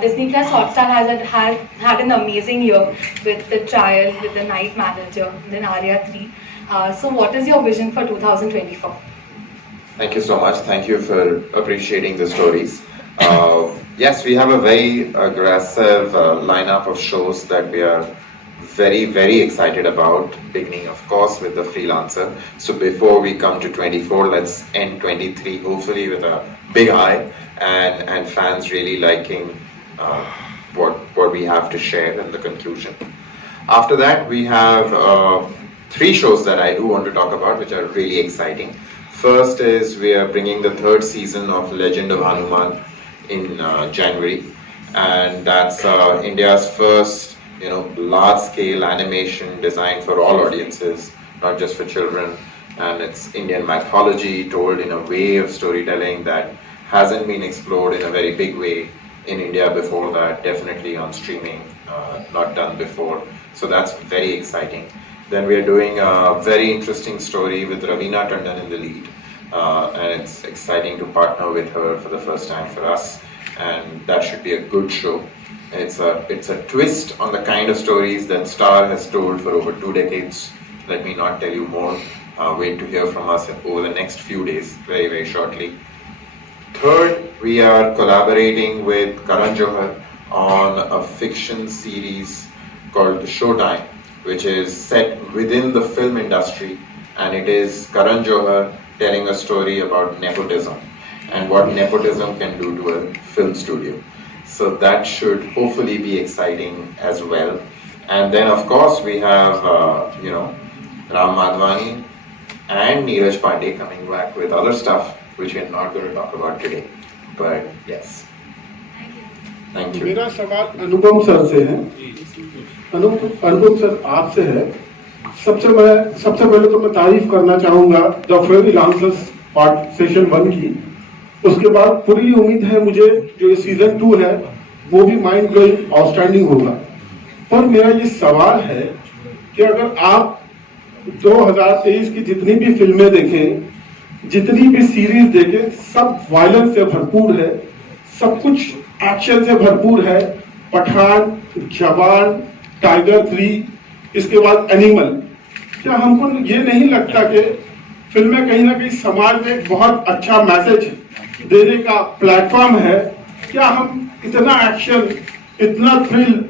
Disney Plus Hotstar had an amazing year with The Trial, with The Night Manager, then Arya 3. So what is your vision for 2024? Thank you so much. Thank you for appreciating the stories. Yes, we have a very aggressive lineup of shows that we are very, very excited about, beginning of course with the Freelancer. So before we come to 24, let's end 23 hopefully with a big eye and fans really liking what we have to share in the conclusion. After that, we have 3 shows that I do want to talk about, which are really exciting. First is we are bringing the 3rd season of Legend of Hanuman in January, and that's India's first, large-scale animation designed for all audiences, not just for children. And it's Indian mythology told in a way of storytelling that hasn't been explored in a very big way in India before that, definitely on streaming, not done before. So that's very exciting. Then we are doing a very interesting story with Raveena Tandon in the lead. And it's exciting to partner with her for the first time for us. And that should be a good show. It's a twist on the kind of stories that Star has told for over 2 decades. Let me not tell you more. Wait to hear from us over the next few days, very, very shortly. Third, we are collaborating with Karan Johar on a fiction series called The Showtime, which is set within the film industry, and it is Karan Johar telling a story about nepotism and what nepotism can do to a film studio. So that should hopefully be exciting as well. And then of course we have, Ram Madhwani and Neeraj Pandey coming back with other stuff, which we are not going to talk about today. But yes. Thank you. मेरा सवाल अनुपम sir से है। अनुपम sir आपसे है। सबसे पहले तो मैं तारीफ करना चाहूँगा द फ्रीलांसर्स पार्ट सेशन 1 की। उसके बाद पूरी उम्मीद है मुझे जो ये सीजन 2 है वो भी माइंड ब्लोइंग आउटस्टैंडिंग होगा। पर मेरा ये सवाल है कि अगर आप 2023 की जितनी भी फिल्में देखें, जितनी भी सीरीज देखें, सब वायलेंस से भरपूर है, सब कुछ एक्शन से भरपूर है। पठान, जवान, टाइगर 3, इसके बाद एनिमल। क्या हमको ये नहीं लगता कि फिल्में कहीं ना कहीं समाज में एक बहुत अच्छा मैसेज देने का प्लेटफॉर्म है? क्या हम इतना एक्शन, इतना थ्रिल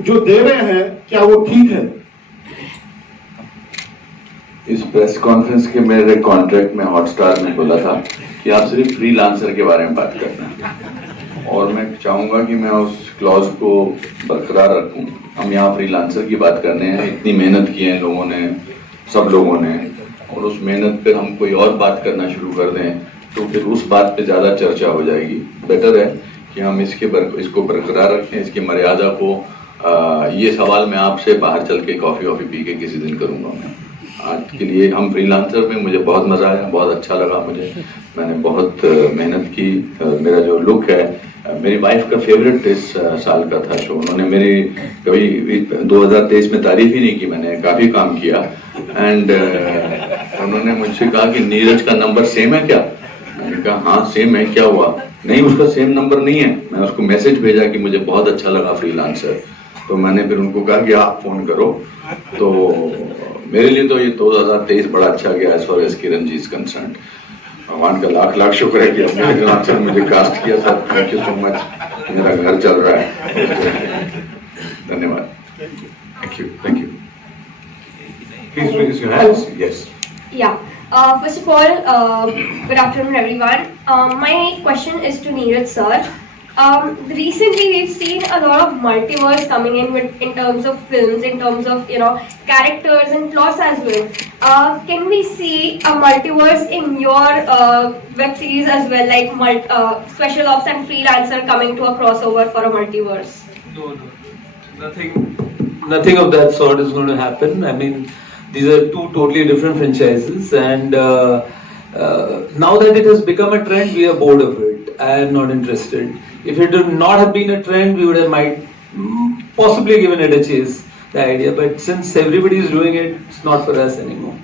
जो दे रहे हैं, क्या वो ठीक है? इस प्रेस कॉन्फ्रेंस के मेरे कॉन्ट्रैक्ट में हॉटस्टार ने बोला था कि आप सिर्फ फ्रीलांसर के बारे में बात करना, और मैं चाहूँगा कि मैं उस क्लॉज को बरकरार रखूँ। हम यहाँ फ्रीलांसर की बात करने हैं, इतनी मेहनत की है लोगों ने, सब लोगों ने, और उस मेहनत पे हम कोई और बात करना शुरू कर दें तो फिर उस बात पे ज़्यादा चर्चा हो जाएगी। बेटर है कि हम इसको बरकरार रखें, इसकी मर्यादा को। ये सवाल मैं आपसे बाहर चल के कॉफ़ी पी के किसी दिन करूँगा। मैं आज के लिए हम फ्रीलांसर में मुझे बहुत मज़ा आया, बहुत अच्छा लगा मुझे। मैंने बहुत मेहनत की। मेरा जो लुक है, मेरी वाइफ का फेवरेट इस साल का था शो। उन्होंने मेरी कभी 2023 में तारीफ ही नहीं की, मैंने काफ़ी काम किया। एंड उन्होंने मुझसे कहा कि नीरज का नंबर सेम है क्या? मैंने कहा हाँ सेम है, क्या हुआ? नहीं, उसका सेम नंबर नहीं है। मैं उसको मैसेज भेजा कि मुझे बहुत अच्छा लगा फ्रीलांसर। तो मैंने फिर उनको कहा कि आप फ़ोन करो। तो मेरे लिए तो ये 2023 बड़ा अच्छा गया as far as Kiran ji is concern. भगवान का लाख लाख शुक्र है कि अपने फ्रीलांसर मुझे कास्ट किया था। Thank you so much. मेरा घर चल रहा है। धन्यवाद। Thank you. Please raise your hands. Yes. Yeah. First of all, good afternoon, everyone. My question is to Neeraj sir. Recently, we've seen a lot of multiverse coming in terms of films, in terms of characters and plots as well. Can we see a multiverse in your web series as well, like Special Ops and Freelancer coming to a crossover for a multiverse? No. Nothing of that sort is going to happen. I mean, these are two totally different franchises, and now that it has become a trend, we are bored of it. I am not interested. If it would not have been a trend, we would have possibly given it a chase, the idea. But since everybody is doing it, it's not for us anymore.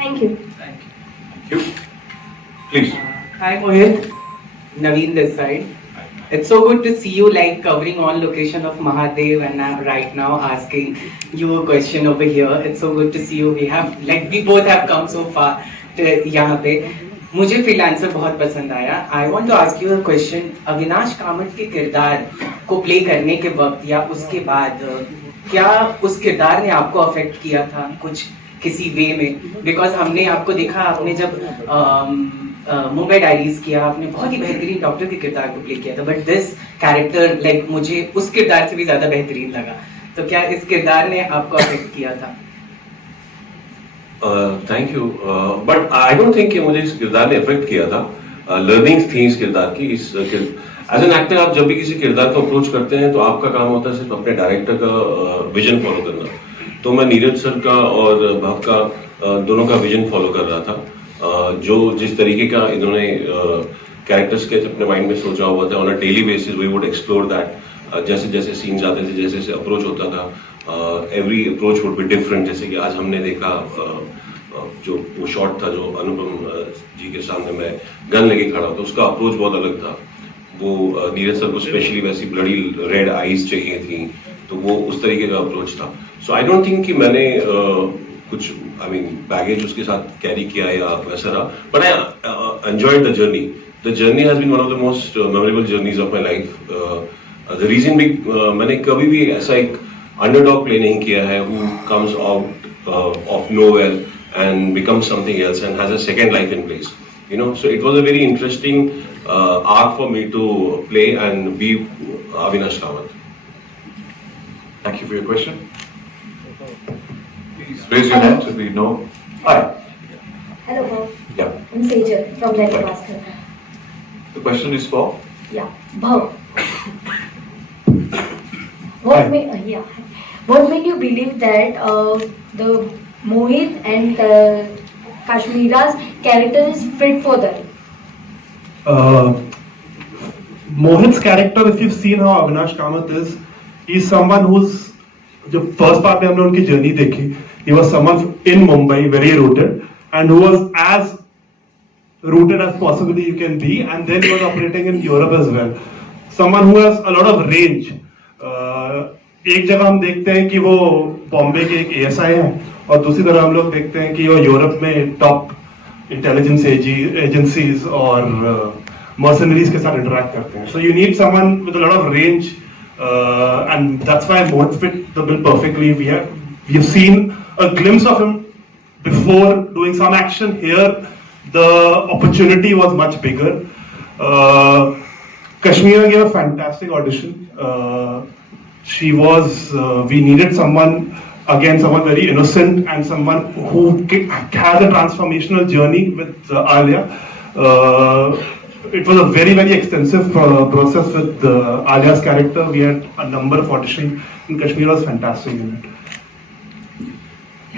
Thank you. Thank you. Please. Hi Mohit, Naveen this side. It's so good to see you like covering all location of Mahadev, and I'm right now asking you a question over here. It's so good to see you. We both have come so far to यहाँ पे. मुझे freelancer बहुत पसंद आया. I want to ask you a question. Avinash Kamat के किरदार को play करने के वक्त या उसके बाद क्या उस किरदार ने आपको अफेक्ट किया था कुछ किसी वे में? बिकॉज हमने आपको देखा, आपने जब मुंबई डायरीज किया, आपने बहुत ही बेहतरीन डॉक्टर के किरदार को प्ले किया था, बट दिस कैरेक्टर लाइक मुझे उस किरदार से भी ज्यादा बेहतरीन लगा. तो क्या इस किरदार ने आपको अफेक्ट किया था? Thank you, but I don't think कि मुझे इस किरदार ने अफेक्ट किया था. लर्निंग्स थी इस किरदार की. एज एन एक्टर आप जब भी किसी किरदार को अप्रोच करते हैं तो आपका काम होता है सिर्फ अपने डायरेक्टर का विजन फॉलो करना. तो मैं नीरज सर का और भव का दोनों का विजन फॉलो कर रहा था. जो जिस तरीके का इन्होंने कैरेक्टर स्केच अपने माइंड में सोचा हुआ था, on a daily basis we would explore that. जैसे जैसे सीन्स आते थे, जैसे जैसे अप्रोच होता था, every approach would be different. जैसे कि आज हमने देखा जो वो शॉट था जो अनुपम जी के सामने मैं गन लेके खड़ा था, उसका अप्रोच बहुत अलग था. वो नीरज सर को स्पेशली वैसी ब्लडी रेड आईज चाहिए थी, तो वो उस तरीके का अप्रोच था. सो आई डोंट थिंक कि मैंने कुछ बैगेज उसके साथ कैरी किया या वैसा रहा, but I enjoyed the journey. The journey has been one of the most memorable journeys of my life. The reason भी मैंने कभी भी ऐसा एक अंडरडॉग प्ले नहीं किया है who comes out of nowhere and becomes something else and has a second life in place, you know. So it was a very interesting arc for me to play and be Avinash Kamath. Thank you for your question. Please raise your hand so we know. Hi. Hello, Bhav. Yeah. I'm Sejal from Delhi Right. Bhaskar. The question is for? Yeah, Bhav. What made you believe that the Mohit and Kashmira's character is fit for that? Mohit's character, if you've seen how Avinash Kamath is, he's someone who's, the first part में हमने उनकी journey देखी, he was someone in Mumbai, very rooted, and who was as rooted as possibly you can be, and then he was operating in Europe as well. Someone who has a lot of range. एक जगह हम देखते हैं कि वो बॉम्बे के एक ASI है, और दूसरी तरफ हम लोग देखते हैं कि वो यूरोप में टॉप इंटेलिजेंस एजेंसीज और मर्सनरीज के साथ इंटरैक्ट करते हैं. So you need someone with a lot of range, and that's why Mohit fit the bill perfectly. We have seen a glimpse of him before doing some action. Here the opportunity was much bigger. Kashmira gave a fantastic audition. We needed someone, again, someone very innocent and someone who has a transformational journey with Alia. It was a very, very extensive process with Alia's character. We had a number of auditioning, and Kashmir was fantastic in it.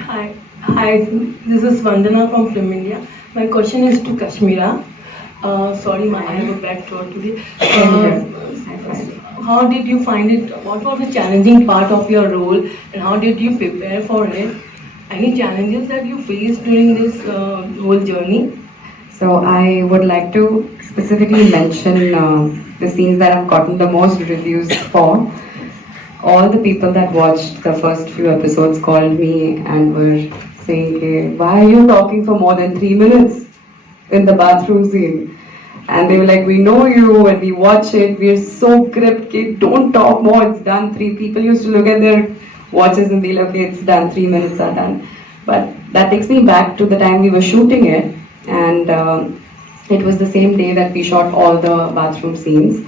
Hi, this is Vandana from Film India. My question is to Kashmira. Sorry, I have a bad throat today. How did you find it? What was the challenging part of your role, and how did you prepare for it? Any challenges that you faced during this whole journey? So I would like to specifically mention the scenes that I've gotten the most reviews for. All the people that watched the first few episodes called me and were saying, hey, why are you talking for more than 3 minutes in the bathroom scene? And they were like, we know you, when we watch it, we're so gripped, kid, don't talk more, it's done. 3 people used to look at their watches and be like, okay, it's done, 3 minutes are done. But that takes me back to the time we were shooting it, and it was the same day that we shot all the bathroom scenes.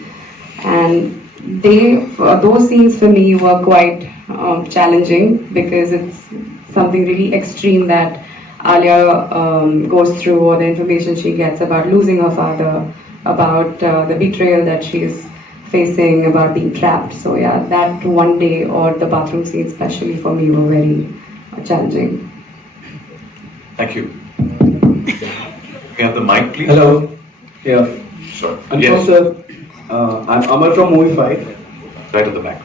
And those scenes for me were quite challenging, because it's something really extreme that Alia goes through, or the information she gets about losing her father, about the betrayal that she is facing, about being trapped. So yeah, that one day, or the bathroom scene especially for me, were very challenging. Thank you. We have the mic, please. Hello. Yeah. Sure. Yes. Sir. I'm Amar from Movie 5. Right at the back.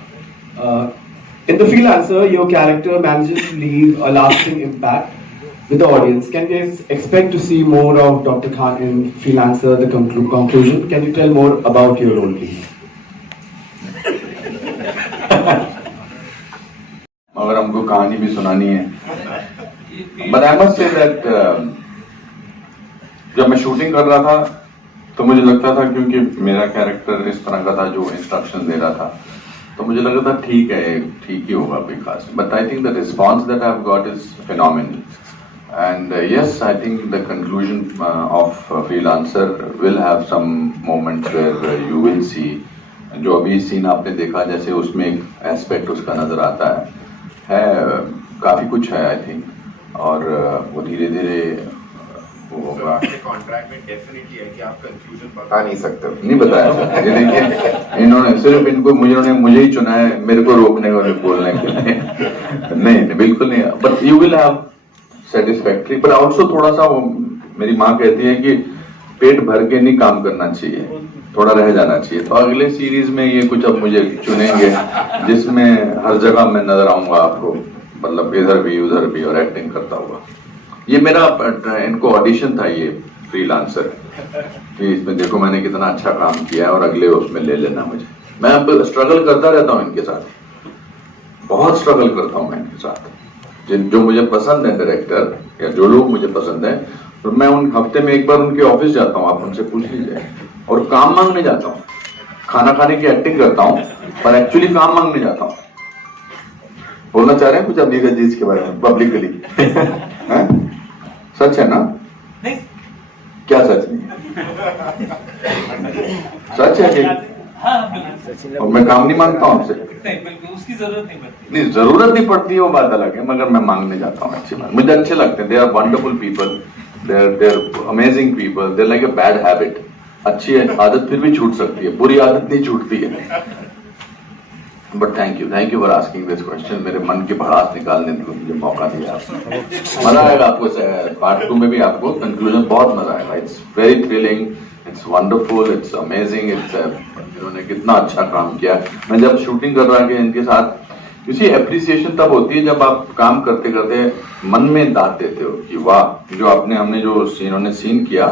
In the Freelancer, your character manages to leave a lasting impact with the audience. Can we expect to see more of Dr. Khan in Freelancer, the conclusion? Can you tell more about your role, please? मगर हमको कहानी भी सुनानी है। But I must say that जब मैं shooting कर रहा था तो मुझे लगता था, क्योंकि मेरा कैरेक्टर इस तरह का था जो इंस्ट्रक्शन दे रहा था, तो मुझे लगा था ठीक है, ठीक ही होगा कोई खास। But I think the response that I have got is phenomenal, and yes, I think the conclusion of freelancer will have some moments where you will see, जो अभी सीन आपने देखा जैसे उसमें एक एस्पेक्ट उसका नजर आता है काफी कुछ है आई थिंक, और वो धीरे धीरे वो होगा। कॉन्ट्रैक्ट में डेफिनेटली है कि आप कंक्लूजन बता नहीं सकते, नहीं बताया। ये देखिए, इन्होंने सिर्फ मुझे ही चुना है, मेरे को रोकने और बोलने के लिए। नहीं, बिल्कुल नहीं। But you will have satisfactory, but also थोड़ा सा वो, मेरी माँ कहती है कि पेट भर के नहीं काम करना चाहिए, थोड़ा रह जाना चाहिए। तो अगले सीरीज में ये कुछ अब मुझे चुनेंगे जिसमें हर जगह मैं नजर आऊंगा आपको, मतलब इधर भी उधर भी, और एक्टिंग करता हुआ। ये मेरा इनको ऑडिशन था, ये फ्रीलांसर, कि इसमें देखो मैंने कितना अच्छा काम किया है और अगले उसमें ले लेना मुझे। मैं अब स्ट्रगल करता रहता हूँ इनके साथ, बहुत स्ट्रगल करता हूँ मैं इनके साथ। जो मुझे पसंद है डायरेक्टर या जो लोग मुझे पसंद है, तो मैं उन हफ्ते में एक बार उनके ऑफिस जाता हूँ, आप उनसे पूछ लीजिए, और काम मांगने जाता हूँ। खाना खाने की एक्टिंग करता हूँ पर एक्चुअली काम मांगने जाता हूँ। बोलना चाह रहे हैं कुछ अब नीरज जी के बारे में पब्लिकली? सच है ना? नहीं, क्या सच नहीं? सच है कि और मैं काम नहीं मांगता हूँ आपसे? नहीं, बिल्कुल उसकी जरूरत नहीं पड़ती। नहीं, जरूरत नहीं पड़ती, वो बात अलग है, मगर मैं मांगने जाता हूँ। अच्छी बात, मुझे अच्छे लगते हैं। They are wonderful people, they are amazing people, they like a bad habit. अच्छी आदत फिर भी छूट सकती है, बुरी आदत नहीं छूटती है। But thank you for asking this question. मेरे मन की भड़ास निकालने को मुझे मौका दिया। मजा आएगा आपको, पार्ट 2 में भी आपको कंक्लूजन बहुत मजा आएगा। It's very thrilling, it's wonderful, it's amazing. इन्होंने कितना अच्छा काम किया। मैं जब शूटिंग कर रहा था इनके साथ, इसी एप्रिसिएशन तब होती है जब आप काम करते करते मन में दाद देते हो कि वाह, जो हमने जो सीन किया।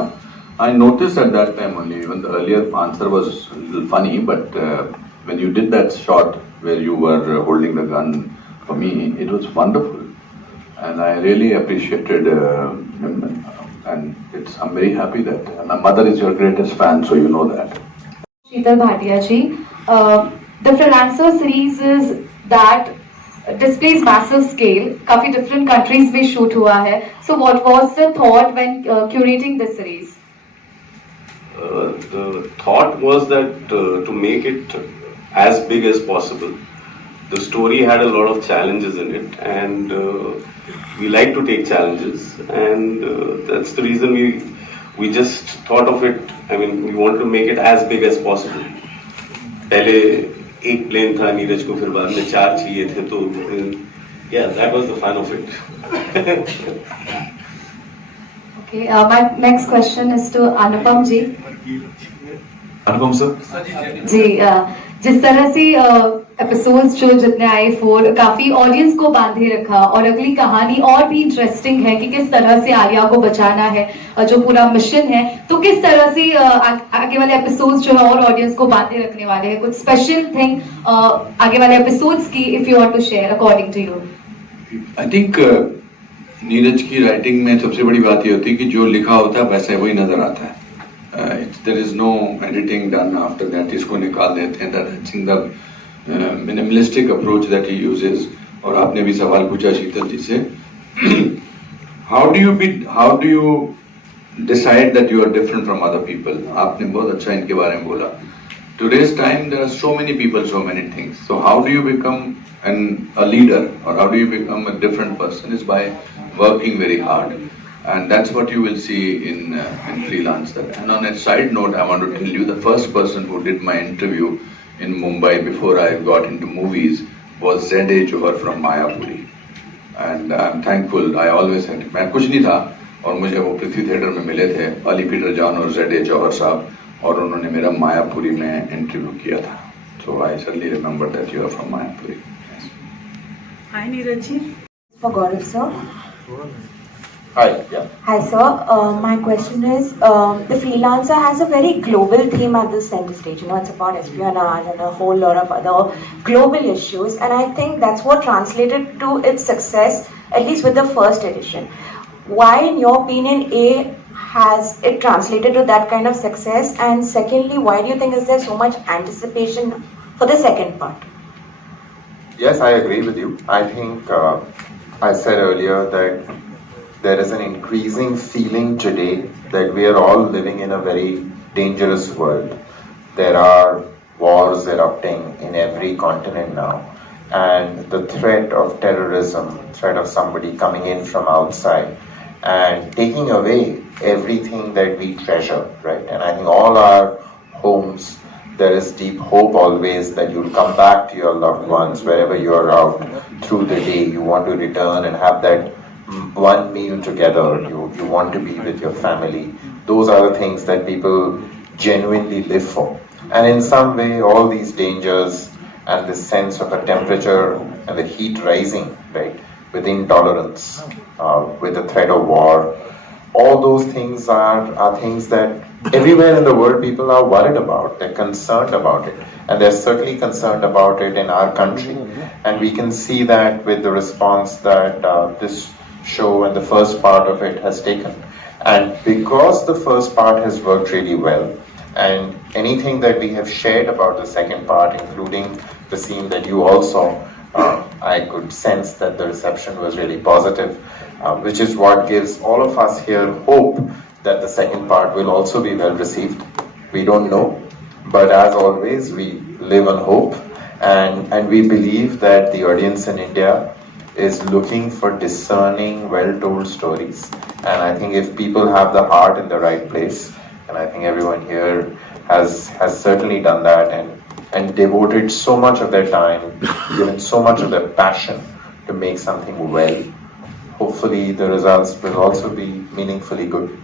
I noticed at that time only, even the earlier answer was a little funny, but when you did that shot where you were holding the gun for me, it was wonderful, and I really appreciated him. And I'm very happy that my mother is your greatest fan, so you know that. Sheetal Bhatia ji, the Freelancer series is that displays massive scale. काफी different countries में shoot हुआ है. So what was the thought when curating this series? The thought was that to make it as big as possible. The story had a lot of challenges in it, and we like to take challenges, and that's the reason we just thought of it. I mean, we wanted to make it as big as possible. पहले एक plane था नीरज को, फिर बाद में 4 चाहिए थे, तो yeah, that was the fun of it. Okay, my next question is to Anupam ji. Anupam sir ji, जिस तरह से एपिसोड्स जो जितने आए 4 काफी ऑडियंस को बांधे रखा, और अगली कहानी और भी इंटरेस्टिंग है कि किस तरह से आलिया को बचाना है, जो पूरा मिशन है, तो किस तरह से आगे वाले एपिसोड्स जो है और ऑडियंस को बांधे रखने वाले हैं। कुछ स्पेशल थिंग आगे वाले एपिसोड्स की if you want to share according to you? I think Neeraj की राइटिंग में सबसे बड़ी बात ये होती है कि जो लिखा होता है वैसे वही नजर आता है। There is no editing done after that, इसको निकाल देते हैं। That's in the minimalistic approach that he uses. और आपने भी सवाल पूछा शीतल जी से, how do you decide that you are different from other people? आपने बहुत अच्छा इनके बारे में बोला। Today's time there are so many people, so many things. So how do you become a leader, or how do you become a different person? Is by working very hard. And that's what you will see in Freelancer. And on a side note, I want to tell you, the first person who did my interview in Mumbai before I got into movies was Z.A. Johar from Mayapuri. And I'm thankful. I always had, मैं कुछ नहीं था, और मुझे वो पृथ्वी theatre में मिले थे, अली पीटर जॉन और Z.A. Johar साहब, और उन्होंने मेरा मायापुरी में इंटरव्यू किया था. So I certainly remember that you are from Mayapuri. Hi Neeraj ji. For Gaurav sir. Hi, yeah. Hi sir, my question is, the Freelancer has a very global theme at the center stage. You know, it's about espionage and a whole lot of other global issues, and I think that's what translated to its success, at least with the first edition. Why, in your opinion, A, has it translated to that kind of success, and secondly, why do you think is there so much anticipation for the second part? Yes, I agree with you. I think I said earlier that there is an increasing feeling today that we are all living in a very dangerous world. There are wars erupting in every continent now, and the threat of terrorism, threat of somebody coming in from outside and taking away everything that we treasure, right? And I think all our homes, there is deep hope always that you'll come back to your loved ones wherever you're out through the day. You want to return and have that one meal together. You want to be with your family. Those are the things that people genuinely live for. And in some way, all these dangers and this sense of a temperature and the heat rising, right, with intolerance, with the threat of war, all those things are things that everywhere in the world people are worried about. They're concerned about it. And they're certainly concerned about it in our country. And we can see that with the response that this show and the first part of it has taken. And because the first part has worked really well, and anything that we have shared about the second part, including the scene that you all saw, I could sense that the reception was really positive, which is what gives all of us here hope that the second part will also be well received. We don't know, but as always, we live on hope, and we believe that the audience in India is looking for discerning, well-told stories. And I think if people have the heart in the right place, and I think everyone here has certainly done that and devoted so much of their time, given so much of their passion to make something well, hopefully the results will also be meaningfully good.